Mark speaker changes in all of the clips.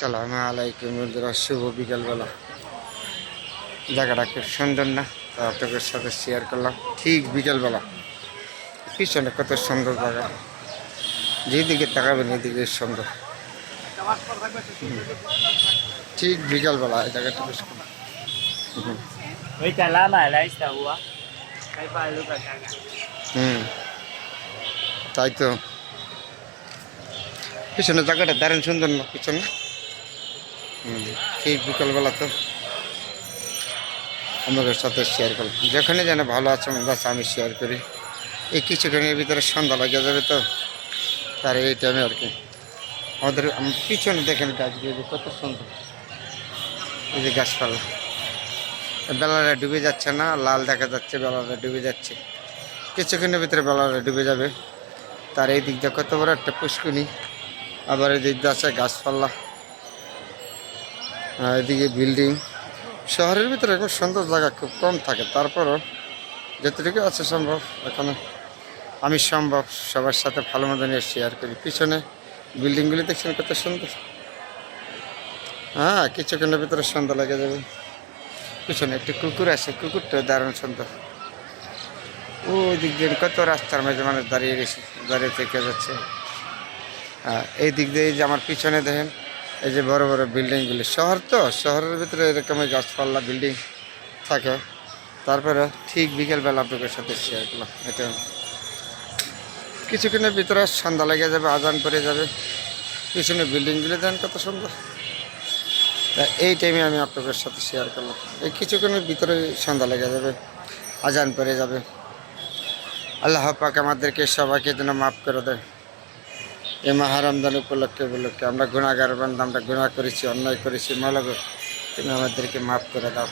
Speaker 1: সালাম আলাইকুম, বন্ধুরা, শুভ বিকালবেলা। জায়গাটা খুব সুন্দর না? তো আপনাদের সাথে শেয়ার করলাম। ঠিক বিকালবেলা। পিছনে কত সুন্দর জায়গা। যেদিকে তাকাবেন, এদিকে সুন্দর। ঠিক বিকালবেলা, এই জায়গাটা বেশ. হুম। তাই তো। পিছনে জায়গাটা দারুণ সুন্দর না, পিছনে? ঠিক বিকালবেলা তো আমাদের সাথে শেয়ার করলাম। যেখানে যেন ভালো আছে আছে আমি শেয়ার করি। এই কিছুক্ষণের ভিতরে সন্ধ্যা লাগিয়ে যাবে তো, তার এই টাইমে আর কি। আমাদের পিছনে দেখেন গাছগুলো কত সুন্দর। এই যে গাছপালা। বেলাটা ডুবে যাচ্ছে না, লাল দেখা যাচ্ছে, বেলাটা ডুবে যাচ্ছে। কিছুক্ষণের ভিতরে বেলাটা ডুবে যাবে। তার এই দিক দিয়ে কত বড় একটা পুষ্কুনি আবার এই দিক দিয়ে আছে গাছপালা। এদিকে বিল্ডিং শহরের ভিতরে খুব সুন্দর জায়গা, খুব কম থাকে। তারপরও যতটুকু আছে সম্ভব, এখানে আমি সম্ভব সবার সাথে ভালো মতো নিয়ে শেয়ার করি। পিছনে বিল্ডিংগুলি দেখছেন কত সুন্দর? হ্যাঁ কিছুক্ষণের ভিতরে সন্ধ্যা লেগে যাবে। পিছনে একটি কুকুর আছে কুকুরটা দারুণ সুন্দর। ওই দিক দিয়ে কত রাস্তার মাঝে মানুষ দাঁড়িয়ে গেছে, দাঁড়িয়ে থেকে যাচ্ছে। হ্যাঁ এই দিক দিয়ে যে আমার পিছনে দেখেন এই যে বড় বড় বিল্ডিংগুলি, শহর তো, শহরের ভিতরে এরকমই গাছপালা, বিল্ডিং থাকে। তারপরে ঠিক বিকেলবেলা আপনাদের সাথে শেয়ার করলাম, এটা কিছুক্ষণের ভিতরে সন্ধ্যা লেগে যাবে, আজান পড়ে যাবে। পিছনে বিল্ডিংগুলি দেন কত সুন্দর। তা এই টাইমে আমি আপনাদের সাথে শেয়ার করলাম। এই কিছুক্ষণের ভিতরে সন্ধ্যা লেগে যাবে, আজান পড়ে যাবে। আল্লাহ পাক আমাদেরকে সবাইকে যেন মাফ করে দেয়। এ মাহা উপলক্ষে উপলক্ষে আমরা গুণাগার বান্ধব আমরা গুণা করেছি, অন্যায় করেছি, মলগ। তুমি আমাদেরকে মাফ করে দাও।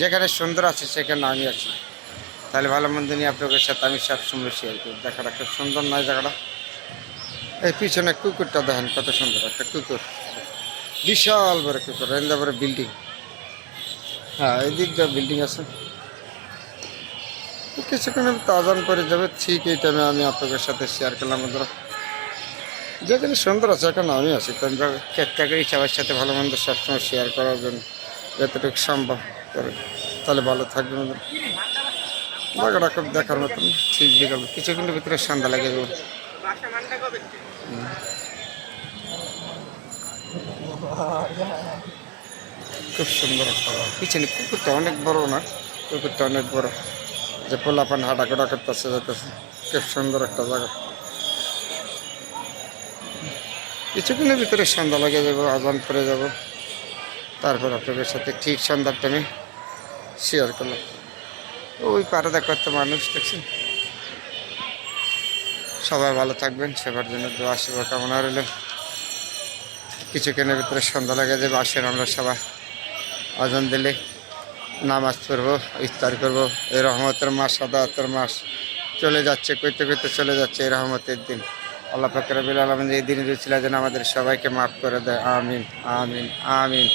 Speaker 1: যেখানে সুন্দর আছে, সেখানে আমি আছি। তাহলে ভালো মন্দ নিয়ে আপনাদের সাথে আমি সবসময় শেয়ার করি। দেখাটা খুব সুন্দর নয় জায়গাটা। এই পিছনে কুকুরটা দেখেন কত সুন্দর একটা কুকুর। বিশাল বড় কুকুর এন্দা বড় বিল্ডিং হ্যাঁ এই দিকটা বিল্ডিং আছে। কিছুক্ষণ তাজান করে যাবে। ঠিক এই টাইমে আমি আপনাদের সাথে শেয়ার করলাম বন্ধুরা। যেখানে সুন্দর আছে, এখন আমি আছি। চেষ্টা করি সবার সাথে ভালো মন্দ সবসময় শেয়ার করার জন্য যতটুকু সম্ভব করে। তাহলে ভালো থাকবে জায়গাটা খুব দেখার মতন, ঠিক বিকাল। কিছুক্ষণের ভিতরে সন্ধ্যা লাগে যাবে খুব সুন্দর। পিছনে কুকুরটা অনেক বড় না? কুকুরটা অনেক বড়। যে পোলাপান হাঁটাকোটা করতেছে যেতেছে খুব সুন্দর একটা জায়গা কিছুক্ষণের ভিতরে সন্ধ্যা লেগে যাব, আজান করে যাব। তারপর আপনাদের সাথে ঠিক সন্ধ্যার টাইমে শেয়ার করলাম। ওই পারে দেখো একটা মানুষ, দেখছেন? সবাই ভালো থাকবেন, সেবার জন্য দোয়া কামনা রইল। কিছুক্ষণের ভিতরে সন্ধ্যা লেগে যাবে, আসেন আমরা সবাই। আজান দিলে নামাজ পড়ব, ইফতার করব। এই রহমতের মাস, সাদাতের মাস। চলে যাচ্ছে, কইতে কইতে চলে যাচ্ছে এই রহমতের দিন। আল্লাহ ফাকরাবিল আলমিন এই দিন রুচিলা যেন আমাদের সবাইকে মাফ করে দেয়। আমিন আমিন আমিন।